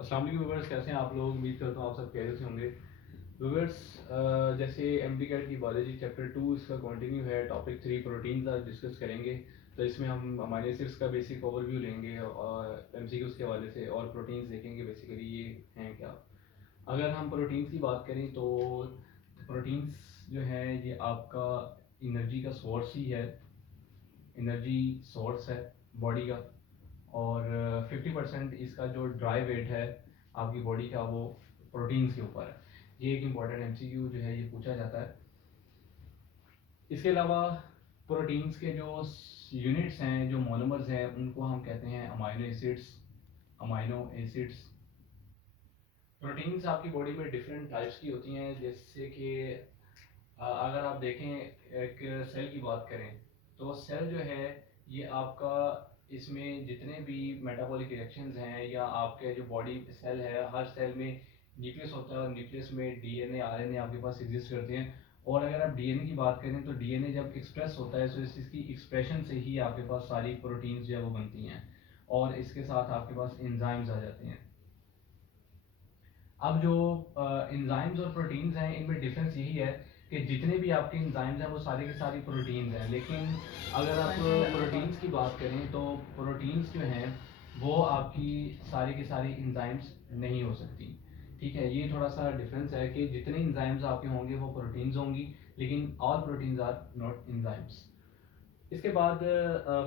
अस्सलाम वालेकुम व्यूअर्स, कैसे हैं आप लोग। उम्मीद करता हूँ आप सब खैरियत से होंगे। व्यूअर्स, जैसे एमडी कैट की बायोलॉजी चैप्टर 2 इसका कंटिन्यू है। टॉपिक 3 प्रोटीन्स आज डिस्कस करेंगे। तो इसमें हम अमीनो एसिड्स का बेसिक ओवरव्यू लेंगे और एमसीक्यूज के हवाले से, और प्रोटीन्स देखेंगे बेसिकली ये हैं क्या। अगर हम प्रोटीन्स की बात करें तो प्रोटीन्स जो है ये आपका एनर्जी का सोर्स ही है, एनर्जी सोर्स है बॉडी का। और 50% इसका जो ड्राई वेट है आपकी बॉडी का वो प्रोटीन्स के ऊपर है। ये एक इम्पॉर्टेंट एमसीक्यू जो है ये पूछा जाता है। इसके अलावा प्रोटीन्स के जो यूनिट्स हैं, जो मोनोमर्स हैं, उनको हम कहते हैं amino acids. Amino acids. Proteins आपकी बॉडी में डिफरेंट टाइप्स की होती हैं, जैसे कि अगर आप देखें एक सेल की बात करें तो सेल जो है ये आपका, इसमें जितने भी मेटाबॉलिक रिएक्शंस हैं या आपके जो बॉडी सेल है, हर सेल में न्यूक्लियस होता है और न्यूक्लियस में डीएनए आरएनए आपके पास एग्जिस्ट करते हैं। और अगर आप डीएनए की बात करें तो डीएनए जब एक्सप्रेस होता है तो इसकी एक्सप्रेशन से ही आपके पास सारी प्रोटीन्स जो है वो बनती हैं, और इसके साथ आपके पास एंजाइम्स आ जाते हैं। अब जो एंजाइम्स और प्रोटीन्स हैं इनमें डिफरेंस यही है कि जितने भी आपके एंजाइम्स हैं वो सारे के सारी प्रोटीन्स हैं, लेकिन अगर आप प्रोटीन्स की बात करें तो प्रोटीन्स जो हैं वो आपकी सारी की सारी एंजाइम्स नहीं हो सकती। ठीक है, ये थोड़ा सा डिफरेंस है कि जितने एंजाइम्स आपके होंगे वो प्रोटीन्स होंगी, लेकिन all proteins are not enzymes. इसके बाद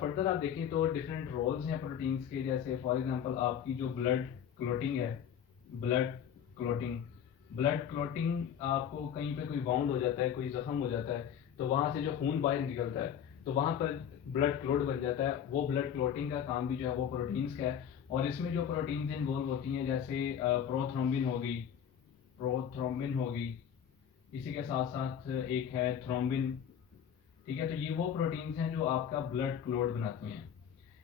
फर्दर आप देखें तो डिफरेंट रोल्स हैं प्रोटीन्स के। जैसे फॉर एग्जांपल आपकी जो ब्लड क्लोटिंग है, ब्लड क्लोटिंग ब्लड क्लोटिंग आपको कहीं पे कोई वाउंड हो जाता है, कोई जख्म हो जाता है, तो वहाँ से जो खून बाहर निकलता है तो वहाँ पर ब्लड क्लोट बन जाता है। वो ब्लड क्लोटिंग का काम भी जो है वो प्रोटीन्स का है। और इसमें जो प्रोटीन्स इन्वॉल्व होती हैं जैसे प्रोथ्रोम्बिन होगी, प्रोथ्रोम्बिन होगी, इसी के साथ साथ एक है थ्रोम्बिन। ठीक है, तो ये वो प्रोटीन्स हैं जो आपका ब्लड क्लोट बनाती हैं।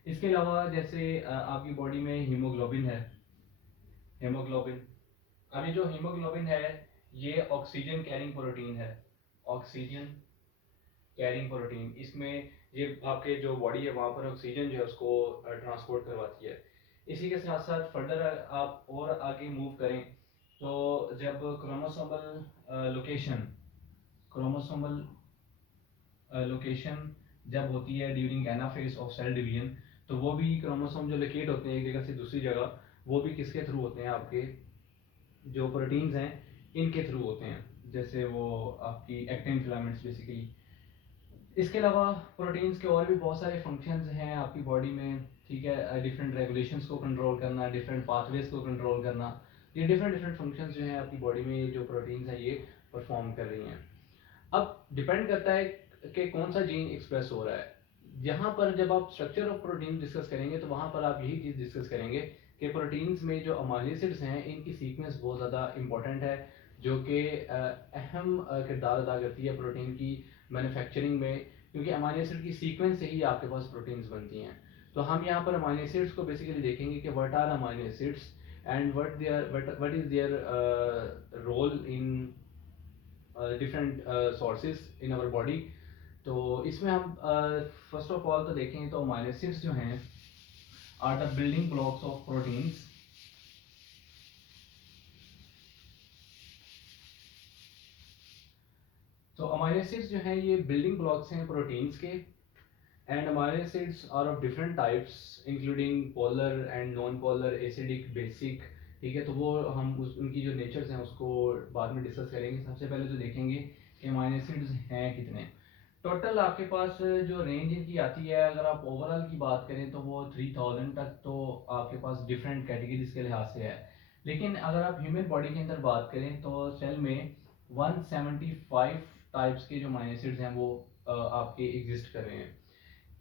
इसके अलावा जैसे आपकी बॉडी में हीमोग्लोबिन है, हीमोग्लोबिन। अब ये जो हीमोग्लोबिन है ये ऑक्सीजन कैरिंग प्रोटीन है, ऑक्सीजन कैरिंग प्रोटीन। इसमें ये आपके जो बॉडी है वहाँ पर ऑक्सीजन जो है उसको ट्रांसपोर्ट करवाती है। इसी के साथ साथ फर्दर आप और आगे मूव करें तो जब क्रोमोसोमल लोकेशन, क्रोमोसोमल लोकेशन जब होती है during anaphase of cell division, तो वो भी क्रोमोसोम जो लोकेट होते हैं एक जगह से दूसरी जगह, वो भी किसके थ्रू होते हैं, आपके जो प्रोटीन्स हैं इनके थ्रू होते हैं। जैसे वो आपकी एक्टिन फिलामेंट्स बेसिकली। इसके अलावा प्रोटीन्स के और भी बहुत सारे फंक्शंस हैं आपकी बॉडी में। ठीक है, डिफरेंट रेगुलेशंस को कंट्रोल करना, डिफरेंट पाथवेज को कंट्रोल करना, ये डिफरेंट डिफरेंट फंक्शंस जो हैं आपकी बॉडी में जो प्रोटीन्स हैं ये परफॉर्म कर रही हैं। अब डिपेंड करता है कि कौन सा जीन एक्सप्रेस हो रहा है। यहाँ पर जब आप स्ट्रक्चर ऑफ प्रोटीन डिस्कस करेंगे तो वहाँ पर आप यही चीज़ डिस्कस करेंगे कि प्रोटीन्स में जो अमाइनो एसिड्स हैं इनकी सीक्वेंस बहुत ज़्यादा इंपॉर्टेंट है, जो कि अहम किरदार अदा करती है प्रोटीन की मैन्युफैक्चरिंग में, क्योंकि अमाइनो एसिड की सीक्वेंस से ही आपके पास प्रोटीन्स बनती हैं। तो हम यहाँ पर अमाइनो एसिड्स को बेसिकली देखेंगे कि what are amino acids and what is their role in different sources in our body. तो इसमें हम फर्स्ट ऑफ ऑल तो देखें तो अमाइनो एसिड्स जो हैं are the building blocks of proteins. तो अमाइनो एसिड्स जो हैं ये बिल्डिंग ब्लॉक्स हैं प्रोटीन्स के। And amino acids are of different types including polar and non polar, acidic, basic. ठीक है, तो वो हम उनकी जो नेचर्स हैं उसको बाद में डिस्कस करेंगे। सबसे पहले तो देखेंगे कि अमाइनो एसिड्स हैं कितने। टोटल आपके पास जो रेंज इनकी आती है, अगर आप ओवरऑल की बात करें तो वो 3000 तक तो आपके पास डिफरेंट कैटेगरीज के लिहाज से है। लेकिन अगर आप ह्यूमन बॉडी के अंदर बात करें तो सेल में 175 टाइप्स के जो अमाइनो एसिड्स हैं वो आपके एग्जिस्ट कर रहे हैं।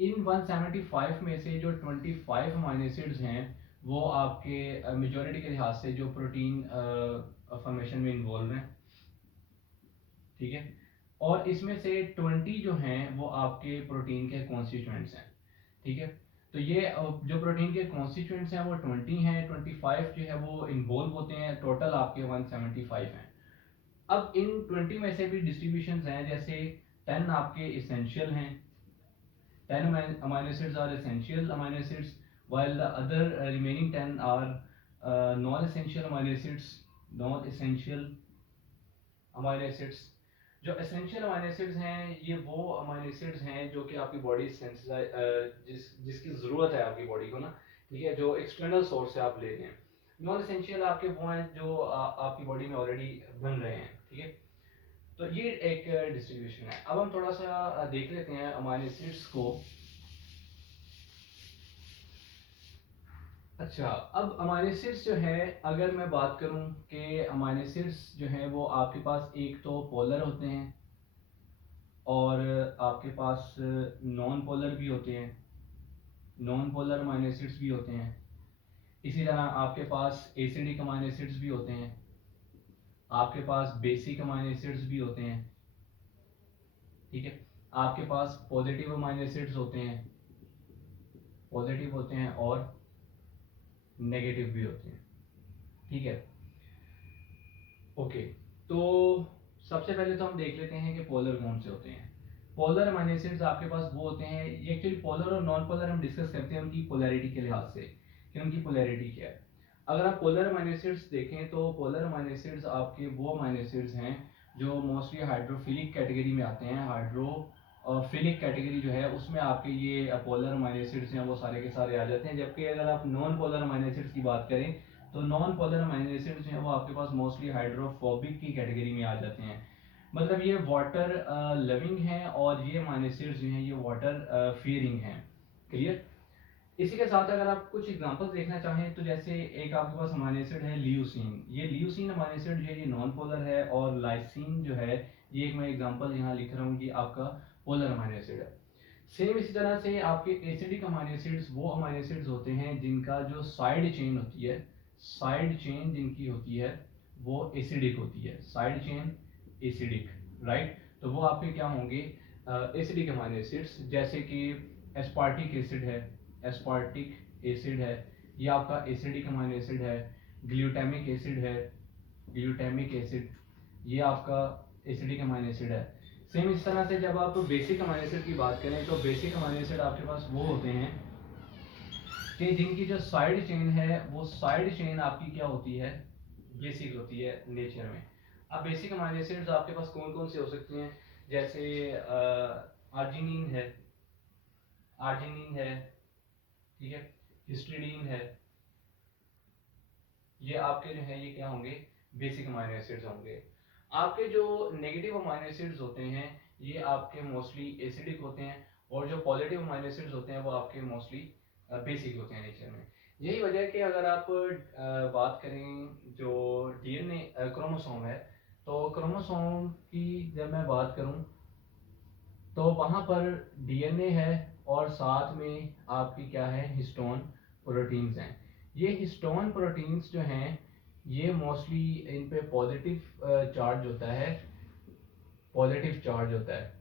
इन 175 में से जो 25 अमाइनो एसिड्स हैं वो आपके मेजोरिटी के लिहाज से जो प्रोटीन फॉर्मेशन में इन्वॉल्व हैं। ठीक है, और इसमें से 20 जो हैं वो आपके प्रोटीन के कॉन्स्टिट्यूएंट्स हैं। ठीक है, तो ये जो प्रोटीन के कॉन्स्टिट्यूएंट्स हैं वो 20 हैं, 25 जो है वो इन्वॉल्व होते हैं, टोटल आपके 175 हैं। अब इन 20 में से भी डिस्ट्रीब्यूशन हैं, जैसे 10 आपके इसेंशियल हैं, 10 amino acids are essential amino acids, while the other remaining 10 are non essential amino acids, non essential amino acids. जो एसेंशियल अमाइनो एसिड्स हैं ये वो अमाइनो एसिड्स हैं जो कि आपकी बॉडी जिसकी ज़रूरत है आपकी बॉडी को ना, ठीक है, जो एक्सटर्नल सोर्स से आप ले रहे हैं। नॉन एसेंशियल आपके वो हैं जो आपकी बॉडी में ऑलरेडी बन रहे हैं, ठीक है। तो ये एक डिस्ट्रीब्यूशन है। अब हम थोड़ा सा देख लेते हैं अमाइनो एसिड्स को। अच्छा, अब अमाइनो एसिड्स जो है, अगर मैं बात करूं कि अमाइनो एसिड्स जो हैं वो आपके पास एक तो पोलर होते हैं और आपके पास नॉन पोलर भी होते हैं, नॉन पोलर अमाइनो एसिड्स भी होते हैं। इसी तरह आपके पास एसिडिक अमाइनो एसिड्स भी होते हैं, आपके पास बेसिक अमाइनो एसिड्स भी होते हैं, ठीक है। आपके पास पॉजिटिव अमाइनो एसिड्स होते हैं, पॉजिटिव होते हैं और नेगेटिव भी होते हैं, ठीक है। ओके, तो सबसे पहले तो हम देख लेते हैं कि पोलर कौन से होते हैं। पोलर अमाइनो एसिड्स आपके पास वो होते हैं, ये एक्चुअली पोलर और नॉन पोलर हम डिस्कस करते हैं उनकी पोलैरिटी के लिहाज से कि उनकी पोलैरिटी क्या है। अगर आप पोलर अमाइनो एसिड्स देखें तो पोलर अमाइनो एसिड्स आपके वो अमाइनो एसिड्स हैं जो मोस्टली हाइड्रोफिलिक कैटेगरी में आते हैं। हाइड्रोफिलिक कैटेगरी जो है उसमें आपके ये पोलर अमाइनो एसिड्स हैं वो सारे के सारे आ जाते हैं। जबकि अगर आप नॉन पोलर अमाइनो एसिड्स की बात करें तो नॉन पोलर अमाइनो एसिड्स हैं वो आपके पास मोस्टली हाइड्रोफोबिक की कैटेगरी में आ जाते हैं। मतलब ये वाटर लविंग हैं और ये अमाइनो एसिड्स जो हैं ये वाटर फियरिंग हैं। क्लियर? इसी के साथ अगर आप कुछ एग्जांपल्स देखना चाहें तो जैसे एक आपके पास अमाइनो एसिड है ल्यूसीन। ये ल्यूसीन अमाइनो एसिड जो है ये नॉन पोलर है और लाइसिन जो है ये एक मैं एग्जांपल यहाँ लिख रहा हूँ कि आपका पोलर अमाइनो एसिड है। सेम इसी तरह से आपके एसिडिक अमाइनो एसिड्स वो अमाइनो एसिड्स होते हैं जिनका जो साइड चेन होती है, साइड चेन जिनकी होती है वो एसिडिक होती है, साइड चेन एसिडिक, राइट। तो वो आपके क्या होंगे, एसिडिक अमाइनो एसिड्स, जैसे कि एस्पार्टिक एसिड है, एस्पार्टिक एसिड है, ये आपका एसिडिक अमाइनो एसिड है। ग्लूटामिक एसिड है, ग्लूटामिक एसिड, ये आपका एसिडिक अमाइनो एसिड है। सेम इस तरह से जब आप बेसिक अमाइनो एसिड की बात करें तो बेसिक अमाइनो एसिड आपके पास वो होते हैं कि जिनकी जो साइड चेन है वो साइड चेन आपकी क्या होती है, बेसिक होती है नेचर में। अब बेसिक अमाइनो एसिड्स आपके पास कौन कौन से हो सकते हैं, जैसे आर्जिनिन है, आर्जिनिन है, ठीक है, हिस्टिडीन है, ये आपके जो है ये क्या होंगे, बेसिक अमाइनो एसिड्स होंगे। आपके जो नेगेटिव अमाइनो एसिड्स होते हैं ये आपके मोस्टली एसिडिक होते हैं और जो पॉजिटिव अमाइनो एसिड्स होते हैं वो आपके मोस्टली बेसिक होते हैं नेचर में। यही वजह है कि अगर आप बात करें जो डीएनए क्रोमोसोम है, तो क्रोमोसोम की जब मैं बात करूं तो वहाँ पर डीएनए है और साथ में आपकी क्या है, हिस्टोन प्रोटीन्स हैं। ये हिस्टोन प्रोटीन्स जो हैं ये मोस्टली इन पे पॉजिटिव चार्ज होता है, पॉजिटिव चार्ज होता है।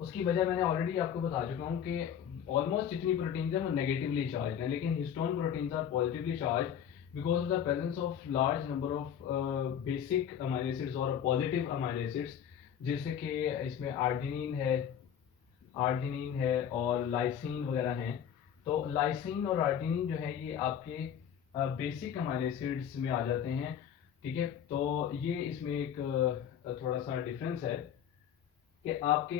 उसकी वजह मैंने ऑलरेडी आपको बता चुका हूँ कि ऑलमोस्ट जितनी प्रोटीन्स हैं वो नेगेटिवली चार्ज हैं, लेकिन histone proteins are positively charge because of the presence of large number of basic amino acids और पॉजिटिव अमाइनो एसिड्स, जैसे कि इसमें आर्जिनिन है, आर्जिनिन है और लाइसिन वगैरह हैं। तो लाइसिन और आर्जिनिन जो है ये आपके बेसिक अमाइनो एसिड्स में आ जाते हैं, ठीक है। तो ये इसमें एक थोड़ा सा डिफरेंस है कि आपके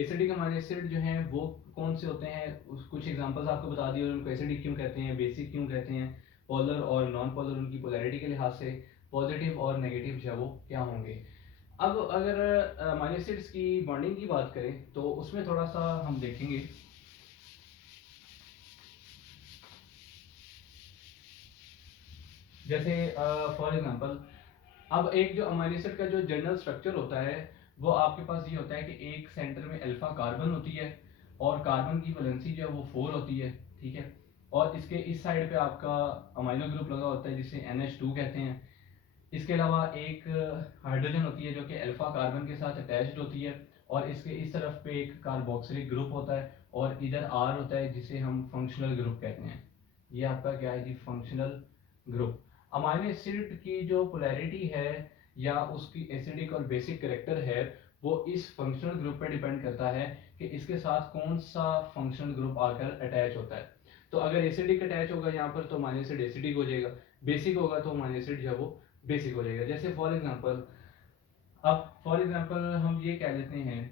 एसिडिक अमाइनो एसिड जो हैं वो कौन से होते हैं, कुछ एग्जांपल्स आपको बता दिए और उनको एसिडिक क्यों कहते हैं, बेसिक क्यों कहते हैं, पोलर और नॉन पोलर उनकी पोलैरिटी के लिहाज से, पॉजिटिव और नेगेटिव जो है वो क्या होंगे। अब अगर अमाइनो एसिड्स की बॉन्डिंग की बात करें तो उसमें थोड़ा सा हम देखेंगे। जैसे फॉर एग्जांपल अब एक जो अमाइनो एसिड का जो जनरल स्ट्रक्चर होता है वो आपके पास ये होता है कि एक सेंटर में अल्फा कार्बन होती है और कार्बन की वैलेंसी जो है वो 4 होती है, ठीक है। और इसके इस साइड पे आपका अमाइनो ग्रुप लगा होता है जिसे NH2 कहते हैं। इसके अलावा एक हाइड्रोजन होती है जो कि अल्फा कार्बन के साथ अटैच्ड होती है और इसके इस तरफ पे एक कार्बोक्सिलिक ग्रुप होता है और इधर R होता है जिसे हम फंक्शनल ग्रुप कहते हैं। ये आपका क्या है जी, फंक्शनल ग्रुप। अमाइनो एसिड की जो पोलैरिटी है या उसकी एसिडिक और बेसिक करेक्टर है वो इस फंक्शनल ग्रुप पे डिपेंड करता है कि इसके साथ कौन सा फंक्शनल ग्रुप आकर अटैच होता है। तो अगर एसिडिक अटैच होगा यहाँ पर तो अमाइनो एसिड एसिडिक हो जाएगा, बेसिक होगा तो अमाइनो एसिड जो है वो बेसिक हो जाएगा। जैसे फॉर एग्जांपल, अब फॉर एग्जांपल हम ये कह लेते हैं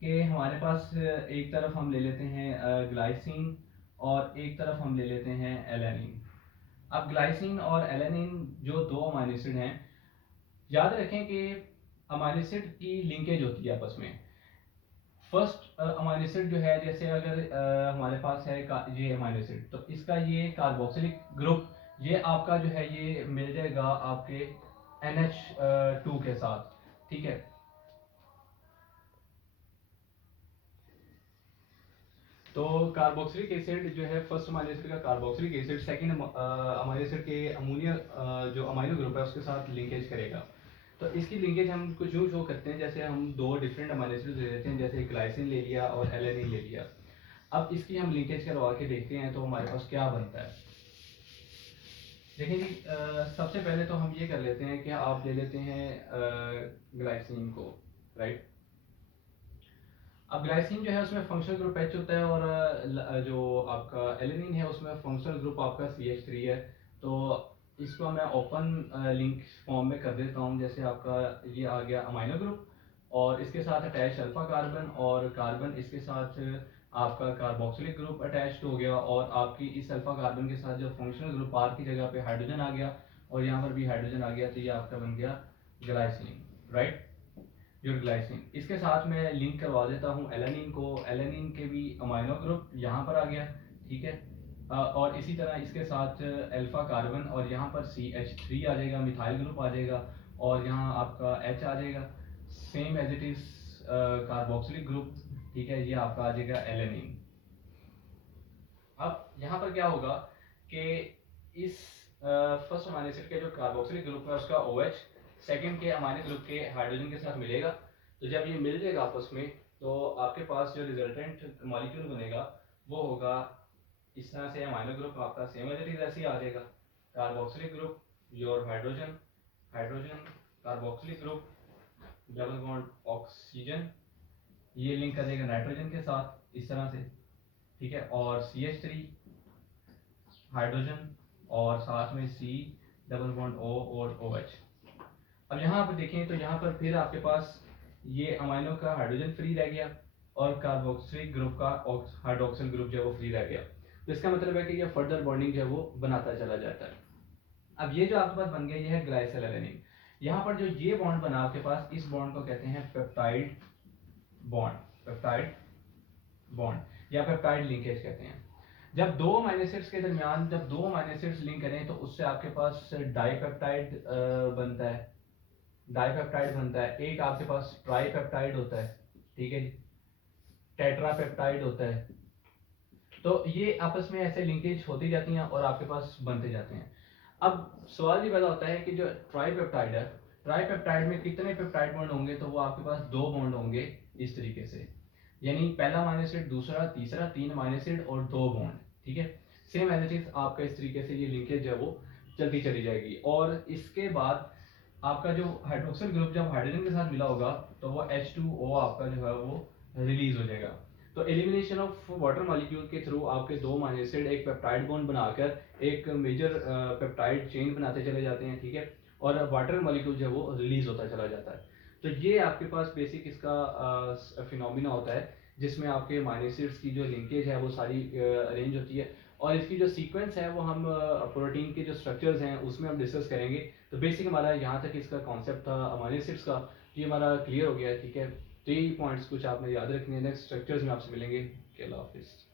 कि हमारे पास एक तरफ हम ले लेते हैं ग्लाइसिन और एक तरफ हम ले लेते हैं एलेनिन। अब ग्लाइसिन और एलेनिन जो दो अमाइनो एसिड हैं, याद रखें कि अमाइनो एसिड की लिंकेज होती है आपस में। फर्स्ट अमाइनो एसिड जो है, जैसे अगर हमारे पास है ये अमाइनो एसिड, तो इसका ये कार्बोक्सिलिक ग्रुप ये आपका जो है ये मिल जाएगा आपके NH2 के साथ, ठीक है। तो कार्बोक्सिलिक एसिड जो है फर्स्ट अमाइनो एसिड का carboxylic acid second amino acid के अमोनिया जो अमाइनो ग्रुप है उसके साथ लिंकेज करेगा। तो इसकी लिंकेज हम कुछ यूँ शो करते हैं, जैसे हम दो डिफरेंट अमाइनो एसिड ले लेते हैं, जैसे ग्लाइसिन ले लिया और एलेनिन ले लिया। अब इसकी हम लिंकेज करवा के देखते हैं तो हमारे पास क्या बनता है। देखिए जी, सबसे पहले तो हम ये कर लेते हैं कि आप ले लेते हैं ग्लाइसिन को, राइट। अब ग्लाइसिन जो है उसमें फंक्शनल ग्रुप H होता है और जो आपका एलेनिन है उसमें फंक्शनल ग्रुप आपका CH3 है। तो इसको मैं ओपन लिंक फॉर्म में कर देता हूँ। जैसे आपका ये आ गया अमाइनो ग्रुप और इसके साथ अटैच अल्फा कार्बन, और कार्बन इसके साथ आपका कार्बोक्सिलिक ग्रुप अटैच्ड हो गया, और आपकी इस अल्फा कार्बन के साथ जो फंक्शनल ग्रुप R की जगह पे हाइड्रोजन आ गया और यहाँ पर भी हाइड्रोजन आ गया, तो ये आपका बन गया ग्लाइसिन, राइट। जो ग्लाइसिन, इसके साथ मैं लिंक करवा देता हूँ एलेनिन को। एलेनिन के भी अमाइनो ग्रुप यहाँ पर आ गया, ठीक है। और इसी तरह इसके साथ अल्फा कार्बन और यहाँ पर CH3 आ जाएगा, मिथाइल ग्रुप आ जाएगा, और यहाँ आपका H आ जाएगा, same as it is carboxylic group, ठीक है। ये आपका आ जाएगा एलेनिन। अब यहाँ पर क्या होगा कि इस फर्स्ट अमाइनो एसिड के जो कार्बोक्सिलिक ग्रुप है उसका OH सेकंड के अमाइनो ग्रुप के हाइड्रोजन के साथ मिलेगा। तो जब ये मिल जाएगा आपस में, तो आपके पास जो रिजल्टेंट मॉलिक्यूल बनेगा वो होगा इस तरह से। अमाइनो ग्रुप आपका सेम एज इट इज ऐसे ही आ जाएगा, carboxylic group your hydrogen, hydrogen carboxylic group double bond oxygen, ये लिंक कर देगा नाइट्रोजन के साथ इस तरह से, ठीक है। और CH3 हाइड्रोजन और साथ में C डबल बॉन्ड O और OH। अब यहाँ पर देखें तो यहाँ पर फिर आपके पास ये अमाइनो का हाइड्रोजन फ्री रह गया और कार्बोक्सिलिक ग्रुप का हाइड्रोक्सिल ग्रुप जो है वो फ्री रह गया। तो इसका मतलब है कि ये फर्दर बॉन्डिंग जो है वो बनाता चला जाता है। अब ये जो आपके पास बन गया ये है ग्लाइसिल एलेनिन। यहाँ पर जो ये बॉन्ड बना आपके पास, इस बॉन्ड को कहते हैं पेप्टाइड बॉन्ड, पेप्टाइड बॉन्ड या पेप्टाइड लिंकेज कहते हैं। जब दो अमाइनो एसिड्स के दरमियान जब दो अमाइनो एसिड्स लिंक करें तो उससे आपके पास डाइपेप्टाइड बनता है, डाइपेप्टाइड बनता है। एक आपके पास ट्राइपेप्टाइड होता है, ठीक है जी, टेट्रापेप्टाइड होता है। तो ये आपस में ऐसे लिंकेज होती जाती हैं और आपके पास बनते जाते हैं। अब सवाल ये पैदा होता है कि जो ट्राइपेप्टाइड है, ट्राइपेप्टाइड में कितने पेप्टाइड बॉन्ड होंगे? तो वो आपके पास दो बॉन्ड होंगे इस तरीके से, यानी पहला अमाइनो एसिड, दूसरा, तीसरा, तीन अमाइनो एसिड और दो बॉन्ड, ठीक है। सेम एज इट इज आपका इस तरीके से ये लिंकेज है वो चलती चली जाएगी। और इसके बाद आपका जो हाइड्रोक्सिल ग्रुप जब हाइड्रोजन के साथ मिला होगा तो वो H2O आपका जो है वो रिलीज हो जाएगा। तो एलिमिनेशन ऑफ वाटर मॉलिक्यूल के थ्रू आपके दो अमाइनो एसिड एक पेप्टाइड बॉन्ड बनाकर एक मेजर पेप्टाइड चेन बनाते चले जाते हैं, ठीक है। और वाटर मॉलिक्यूल जो है वो रिलीज होता चला जाता है। तो ये आपके पास बेसिक इसका फिनोमिना होता है जिसमें आपके अमाइनो एसिड्स की जो लिंकेज है वो सारी अरेंज होती है। और इसकी जो सीक्वेंस है वो हम प्रोटीन के जो स्ट्रक्चर्स हैं उसमें हम डिस्कस करेंगे। तो बेसिक हमारा यहाँ तक इसका कॉन्सेप्ट था अमाइनो एसिड्स का, ये हमारा क्लियर हो गया, ठीक है। तो यही पॉइंट्स कुछ आपने याद रखने हैं। नेक्स्ट स्ट्रक्चर्स में आपसे मिलेंगे। अल्लाह हाफिज़।